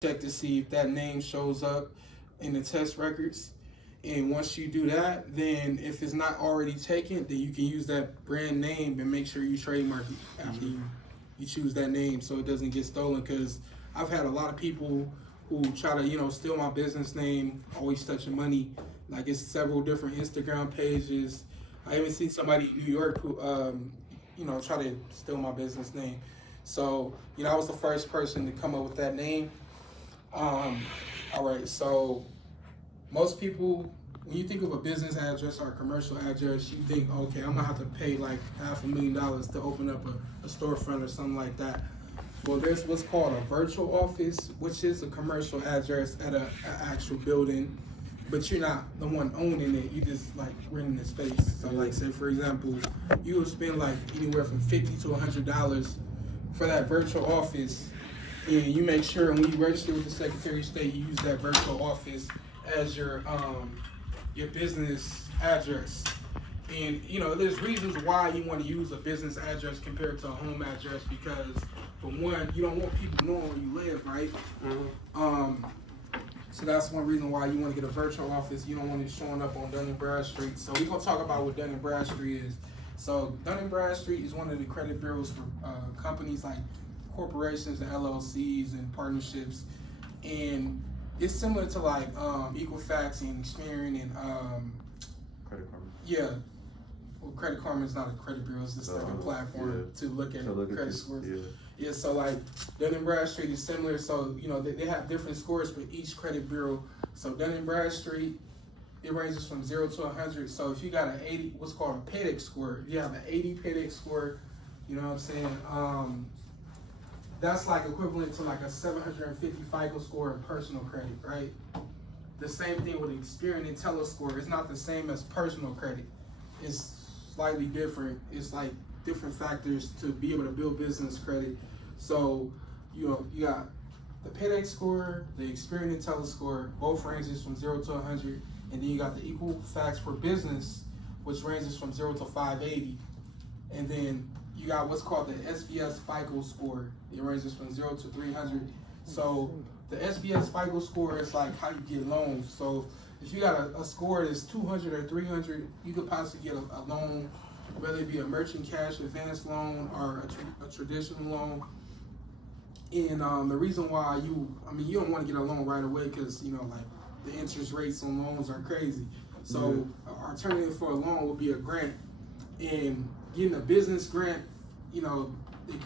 check to see if that name shows up in the test records. And once you do that, then if it's not already taken, then you can use that brand name and make sure you trademark it after you choose that name so it doesn't get stolen. Because I've had a lot of people who try to, steal my business name, always touching money. Like it's several different Instagram pages. I even seen somebody in New York who, try to steal my business name. So, I was the first person to come up with that name. All right, so most people, when you think of a business address or a commercial address, you think, okay, I'm gonna have to pay like $500,000 to open up a storefront or something like that. Well, there's what's called a virtual office, which is a commercial address at a actual building, but you're not the one owning it. You just like renting the space. So, like, say for example, you would spend like anywhere from $50 to $100 for that virtual office, and you make sure when you register with the Secretary of State, you use that virtual office as your business address. And there's reasons why you want to use a business address compared to a home address, because for one, you don't want people knowing where you live, right? So that's one reason why you want to get a virtual office. You don't want it showing up on Dun & Bradstreet. So we're going to talk about what Dun & Bradstreet is. So Dun & Bradstreet is one of the credit bureaus for companies like corporations and LLCs and partnerships. And it's similar to like Equifax and Experian and Credit Karma. yeah. Well, Credit Karma is not a credit bureau; it's just like a platform to look at credit scores. Yeah, so like Dun & Bradstreet is similar. So they have different scores for each credit bureau. So Dun & Bradstreet, it ranges from 0 to 100. So if you got an 80, what's called a PAYDEX score, if you have an 80 PAYDEX score, you know what I'm saying? That's like equivalent to like a 750 FICO score in personal credit, right? The same thing with Experian and IntelliScore. It's not the same as personal credit. It's slightly different. It's like different factors to be able to build business credit. So, you got the PAYDEX score, the Experian and IntelliScore, both ranges from 0 to 100. And then you got the Equifax for Business, which ranges from 0 to 580. And then you got what's called the SBS FICO score. It ranges from 0 to 300. So the SBS FICO score is like how you get loans. So if you got a score that's 200 or 300, you could possibly get a loan, whether it be a merchant cash advance loan or a traditional loan. And the reason why you don't want to get a loan right away because, like the interest rates on loans are crazy. So an alternative for a loan would be a grant. And getting a business grant, they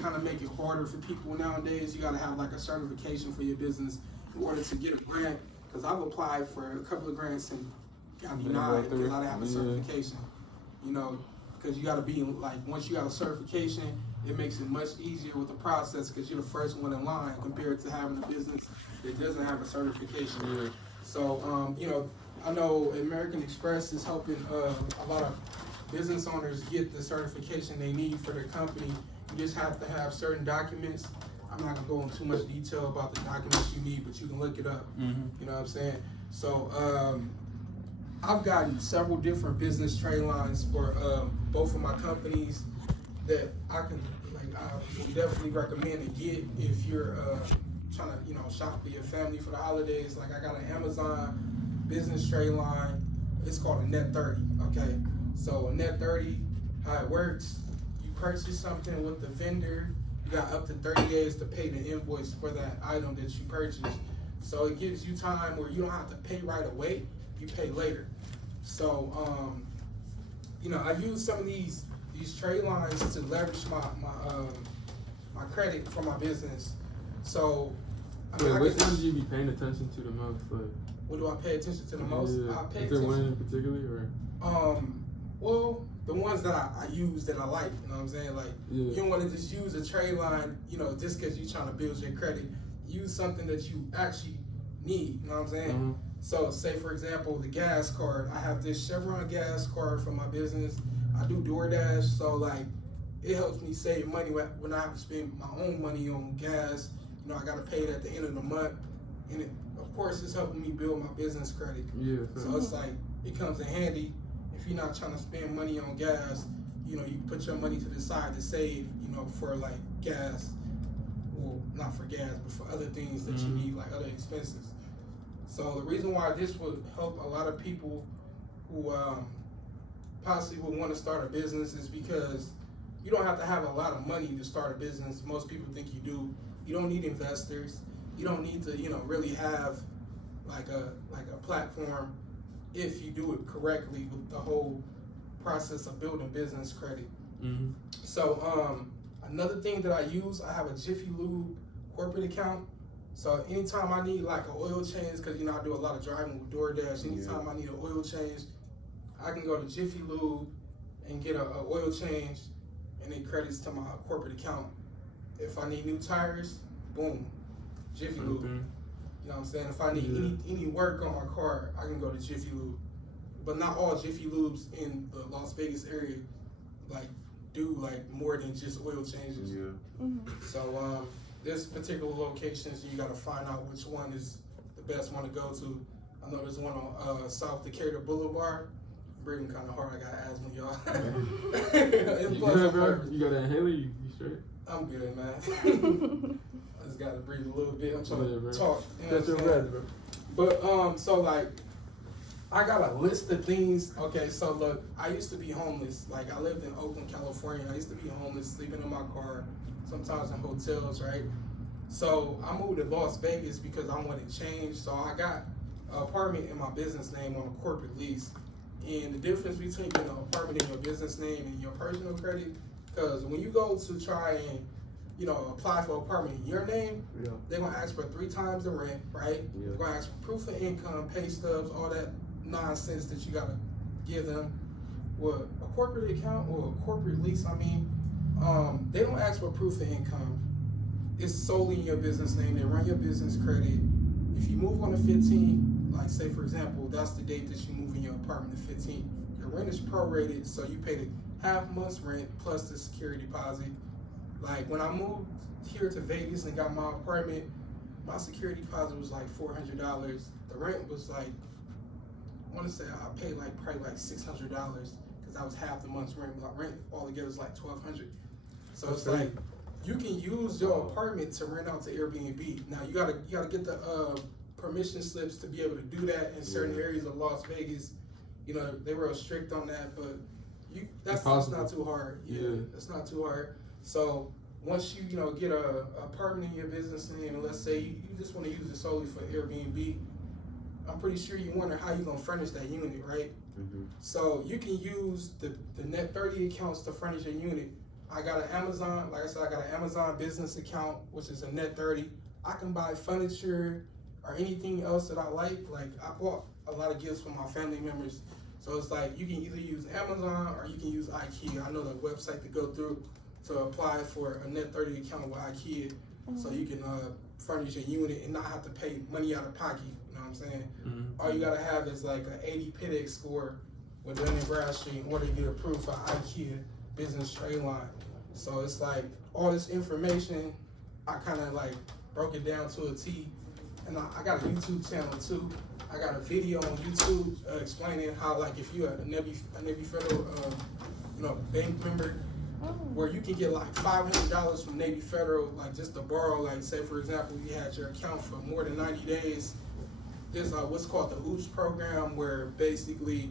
kind of make it harder for people nowadays. You got to have like a certification for your business in order to get a grant. Because I've applied for a couple of grants and got denied because I didn't have a certification. Because you got to be like, once you got a certification, it makes it much easier with the process because you're the first one in line compared to having a business that doesn't have a certification. So, I know American Express is helping a lot of business owners get the certification they need for their company. You just have to have certain documents. I'm not gonna go into too much detail about the documents you need, but you can look it up. You know what I'm saying? So I've gotten several different business trade lines for both of my companies that I would definitely recommend to get if you're trying to shop for your family for the holidays. Like I got an Amazon business trade line. It's called a Net 30. Okay, so a Net 30, how it works? You purchase something with the vendor. You got up to 30 days to pay the invoice for that item that you purchased. So it gives you time where you don't have to pay right away. You pay later. So I use some of these trade lines to leverage my credit for my business. So which one do you be paying attention to the most? Like, what do I pay attention to the most? I pay Is there one in particular, or? Well, the ones that I use that I like, you know what I'm saying? Like, you don't want to just use a trade line, just because you're trying to build your credit. Use something that you actually need, you know what I'm saying? So, say for example, the gas card. I have this Chevron gas card for my business. I do DoorDash, so like, it helps me save money when I have to spend my own money on gas. I got to pay it at the end of the month, and of course, it's helping me build my business credit. So it's like, it comes in handy. If you're not trying to spend money on gas, you put your money to the side to save, for like gas well, not for gas, but for other things that you need, like other expenses. So the reason why this would help a lot of people who possibly would want to start a business is because you don't have to have a lot of money to start a business. Most people think you do. You don't need investors. You don't need to, really have like a platform if you do it correctly with the whole process of building business credit. So another thing that I use, I have a Jiffy Lube corporate account. So anytime I need like an oil change, because I do a lot of driving with DoorDash, anytime I need an oil change, I can go to Jiffy Lube and get an oil change, and it credits to my corporate account. If I need new tires, boom, Jiffy Lube. You know what I'm saying? If I need any work on my car, I can go to Jiffy Lube. But not all Jiffy Lubes in the Las Vegas area do more than just oil changes. So this particular locations, you gotta find out which one is the best one to go to. I know there's one on South Decatur Boulevard. Breathing kind of hard. I got asthma, y'all. You good, bro? You got an inhaler? You straight? I'm good, man. I just gotta breathe a little bit. I'm trying to talk. That's your bad, bro. But so I got a list of things. Okay, so look, I used to be homeless. I lived in Oakland, California. I used to be homeless, sleeping in my car, sometimes in hotels, right? So I moved to Las Vegas because I wanted change. So I got an apartment in my business name on a corporate lease. And the difference between an apartment in your business name and your personal credit, because when you go to try and apply for an apartment in your name, they're gonna ask for 3 times the rent, right? They're gonna ask for proof of income, pay stubs, all that nonsense that you gotta give them. With a corporate account or a corporate lease, they don't ask for proof of income. It's solely in your business name. They run your business credit. If you move on the 15th, say for example, that's the date that you move in your apartment, the 15th. Your rent is prorated, so you pay the half month's rent plus the security deposit. When I moved here to Vegas and got my apartment, my security deposit was $400. The rent was I want to say I paid probably $600 because that was half the month's rent. But rent altogether is $1,200. So it's you can use your apartment to rent out to Airbnb. Now you gotta get the permission slips to be able to do that in certain areas of Las Vegas. They were strict on that, but that's not too hard. It's not too hard. So once you get a apartment in your business name, and let's say you just want to use it solely for Airbnb, I'm pretty sure you wonder how you're gonna furnish that unit, right? So you can use the Net 30 accounts to furnish a unit. I got an Amazon, like I said, I got an Amazon business account, which is a Net 30. I can buy furniture or anything else that I like. I bought a lot of gifts for my family members. So it's you can either use Amazon or you can use IKEA. I know the website to go through to apply for a Net 30 account with IKEA. So you can furnish a unit and not have to pay money out of pocket. You know what I'm saying? All you gotta have is an 80 PIDX score with Dun & Bradstreet in order to get approved for IKEA business trade line. So it's all this information, I kind of broke it down to a T. And I got a YouTube channel too. I got a video on YouTube explaining how if you're a Navy Federal bank member, where you can get $500 from Navy Federal, just to borrow, say for example, you had your account for more than 90 days. There's what's called the OOPS program, where basically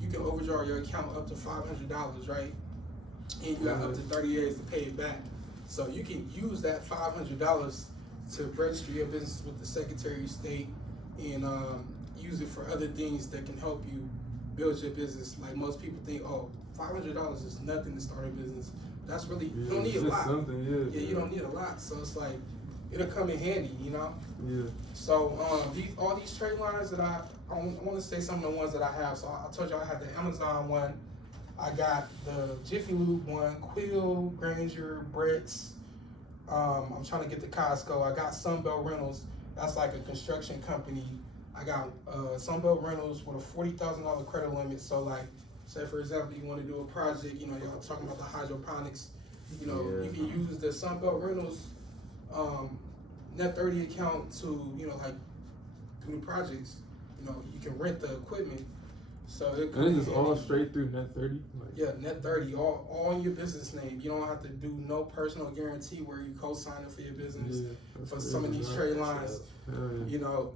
you can overdraw your account up to $500, right? And you got up to 30 days to pay it back. So you can use that $500 to register your business with the Secretary of State and use it for other things that can help you build your business. Most people think, $500 is nothing to start a business. That's really, you don't need a lot. You don't need a lot. So it's it'll come in handy, So all these trade lines that I want to say some of the ones that I have. So I told you I had the Amazon one. I got the Jiffy Lube one, Quill, Granger, Brett's. I'm trying to get the Costco. I got Sunbelt Rentals. That's a construction company. I got Sunbelt Rentals with a $40,000 credit limit. So say for example, you want to do a project, y'all talking about the hydroponics, you can use the Sunbelt Rentals Net 30 account to, do the projects. You can rent the equipment. So it and this is all straight through Net 30? Like, yeah, Net 30, all in your business name. You don't have to do no personal guarantee where you co-signing for your business. For some of these trade lines, you know,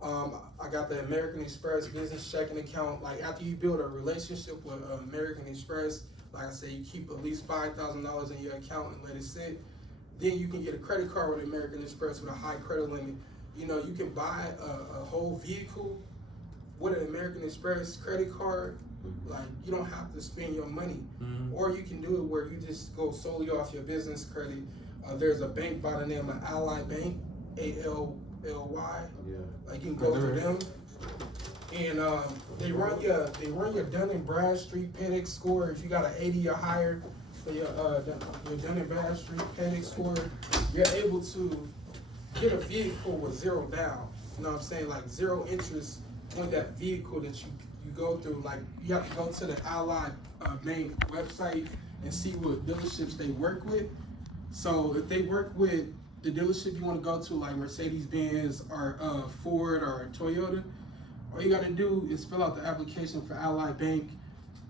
I got the American Express business checking account. Like after you build a relationship with American Express, like I said, you keep at least $5,000 in your account and let it sit. Then you can get a credit card with American Express with a high credit limit. You know, you can buy a whole vehicle with an American Express credit card. Like you don't have to spend your money, or you can do it where you just go solely off your business credit. There's a bank by the name of Ally Bank, ALLY. Yeah. Like you can go through them, and they run your Dun & Bradstreet PEDX score. If you got an 80 or higher for your Dun & Bradstreet PEDX score, you're able to get a vehicle with zero down. You know what I'm saying? Like zero interest on that vehicle that you go through. Like you have to go to the Ally Bank website and see what dealerships they work with. So if they work with the dealership you want to go to, like Mercedes-Benz or Ford or Toyota, all you got to do is fill out the application for Ally Bank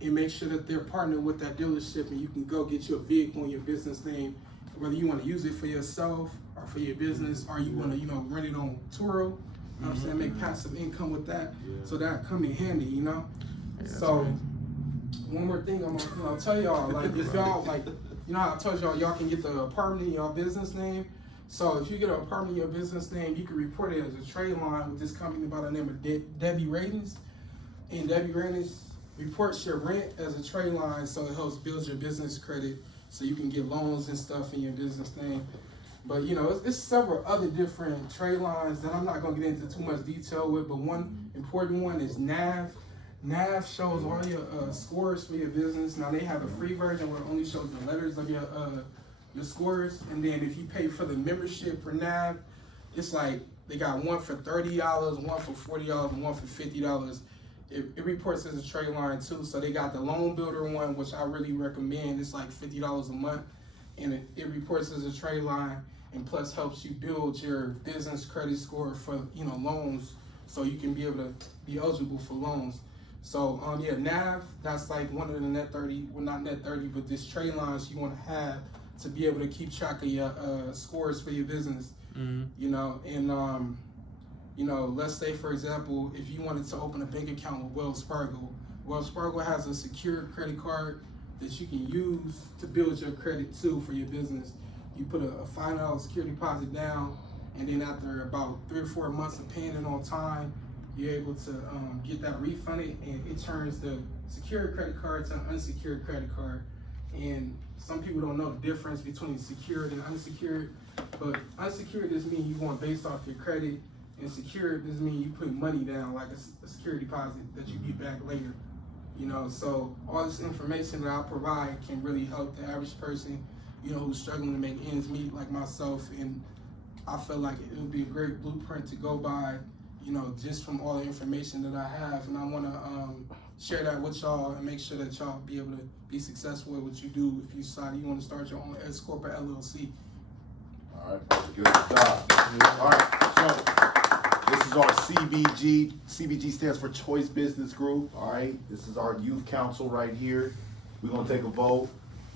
and make sure that they're partnered with that dealership, and you can go get your vehicle in your business name, whether you want to use it for yourself or for your business, or you want to, you know, rent it on Turo. You know what I'm saying? Make passive income with that. So that come in handy, you know? Yeah, so one more thing I'm gonna tell y'all, like if y'all, like, you know how I told y'all can get the apartment in your business name. So if you get an apartment in your business name, you can report it as a trade line with this company by the name of Debbie Ratings. And Debbie Ratings reports your rent as a trade line, so it helps build your business credit so you can get loans and stuff in your business name. But you know, it's several other different trade lines that I'm not gonna get into too much detail with, but one important one is NAV. NAV shows all your scores for your business. Now they have a free version where it only shows the letters of your scores, and then if you pay for the membership for NAV, it's like they got one for $30, one for $40, and one for $50. It reports as a trade line too, so they got the loan builder one, which I really recommend. It's like $50 a month, and it reports as a trade line, and plus helps you build your business credit score for, you know, loans, so you can be able to be eligible for loans. So yeah, NAV, that's like one of the Net 30, well not Net 30, but this trade lines you want to have to be able to keep track of your scores for your business. You know, and you know, let's say for example, if you wanted to open a bank account with Wells Fargo has a secure credit card that you can use to build your credit too for your business. You put a $5 security deposit down, and then after about 3 or 4 months of paying it on time, you're able to get that refunded, and it turns the secured credit card to an unsecured credit card. And some people don't know the difference between secured and unsecured, but unsecured just means you going based off your credit, and secured just means you put money down, like a security deposit that you get back later. You know, so all this information that I provide can really help the average person, you know, who's struggling to make ends meet like myself. And I feel like it would be a great blueprint to go by, you know, just from all the information that I have. And I want to share that with y'all and make sure that y'all be able to be successful at what you do if you decide you want to start your own S Corp or LLC. All right, good job. All right, so this is our CBG. CBG stands for Choice Business Group. All right, this is our youth council right here. We're gonna take a vote.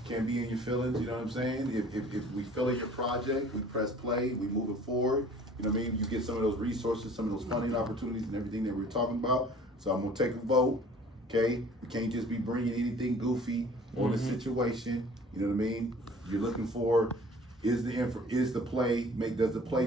Can't be in your feelings, you know what I'm saying? If we feel in your project, we press play, we move it forward. You know what I mean? You get some of those resources, some of those funding opportunities and everything that we're talking about. So I'm gonna take a vote, okay? We can't just be bringing anything goofy on the situation, you know what I mean? You're looking for, does the play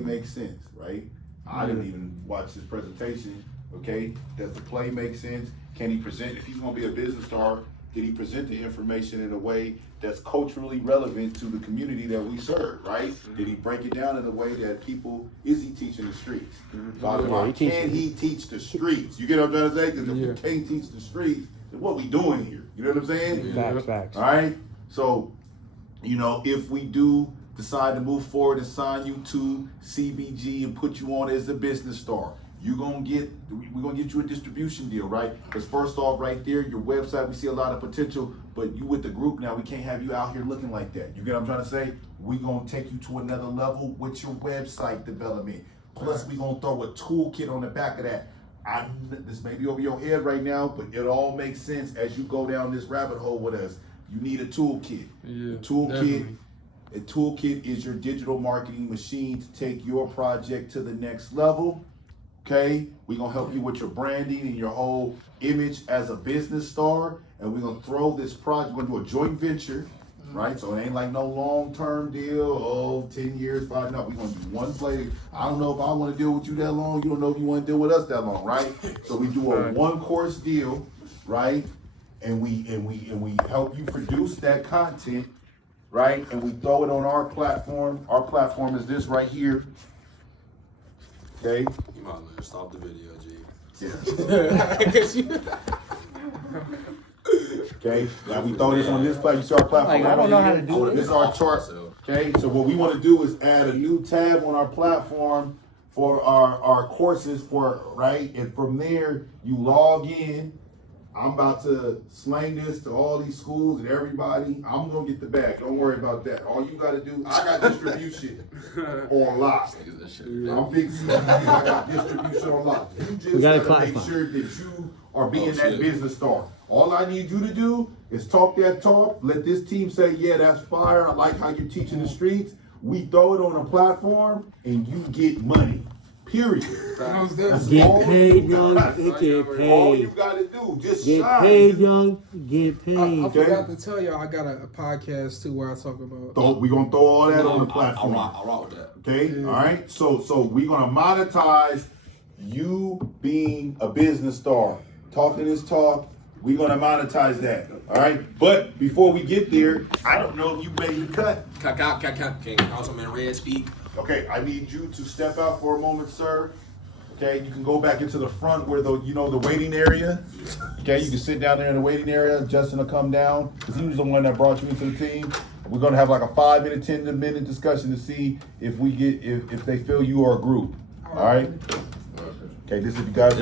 make sense, right? I didn't even watch this presentation, okay? Does the play make sense? Can he present, if he's gonna be a business star, did he present the information in a way that's culturally relevant to the community that we serve, right? Did he break it down in a way that is he teaching the streets? Can he teach the streets? You get what I'm trying to say? Because if we can't teach the streets, then what we doing here? You know what I'm saying? Facts. All right? So, you know, if we do decide to move forward and sign you to CBG and put you on as a business star, we're gonna get you a distribution deal, right? Because first off, right there, your website, we see a lot of potential, but you with the group now, we can't have you out here looking like that. You get what I'm trying to say? We're gonna take you to another level with your website development. Plus, we're gonna throw a toolkit on the back of that. this may be over your head right now, but it all makes sense as you go down this rabbit hole with us. You need a toolkit. Yeah, Toolkit. A toolkit is your digital marketing machine to take your project to the next level. Okay, we're gonna help you with your branding and your whole image as a business star, and we're gonna throw this project. We're gonna do a joint venture, right? So it ain't like no long-term deal. 10 years, 5. No, we're gonna do one play. I don't know if I want to deal with you that long. You don't know if you want to deal with us that long, right? So we do a one-course deal, right? And we help you produce that content, right? And we throw it on our platform. Our platform is this right here. Okay. You might want to stop the video, G. Yeah. Okay. Now we throw this on this platform. You see our platform. Like, I don't know how to do This is our chart. Okay. So what we want to do is add a new tab on our platform for our courses right? And from there you log in. I'm about to slang this to all these schools and everybody. I'm gonna get the bag. Don't worry about that. All you gotta do, I got distribution on lock. I'm big C. I got distribution on lock. You just gotta make sure that you are being that business star. All I need you to do is talk that talk. Let this team say, yeah, that's fire. I like how you're teaching the streets. We throw it on a platform and you get money. Period. Get paid, young. Get All you paid. gotta do, just Get shine. paid, young. Get paid. I forgot to tell y'all, I got a podcast too where I talk about. We gonna throw all that on the platform. I'll rock with that. Okay, all right. So we gonna monetize you being a business star, talking this talk. We gonna monetize that. All right. But before we get there, I don't know if you made the cut. Can Councilman Red speak? Okay, I need you to step out for a moment, sir. Okay, you can go back into the front where the waiting area. Okay, you can sit down there in the waiting area. Justin will come down because he was the one that brought you into the team. We're gonna have like a 5-minute, 10-minute discussion to see if we get if they feel you are a group. All right. Okay, this is you guys.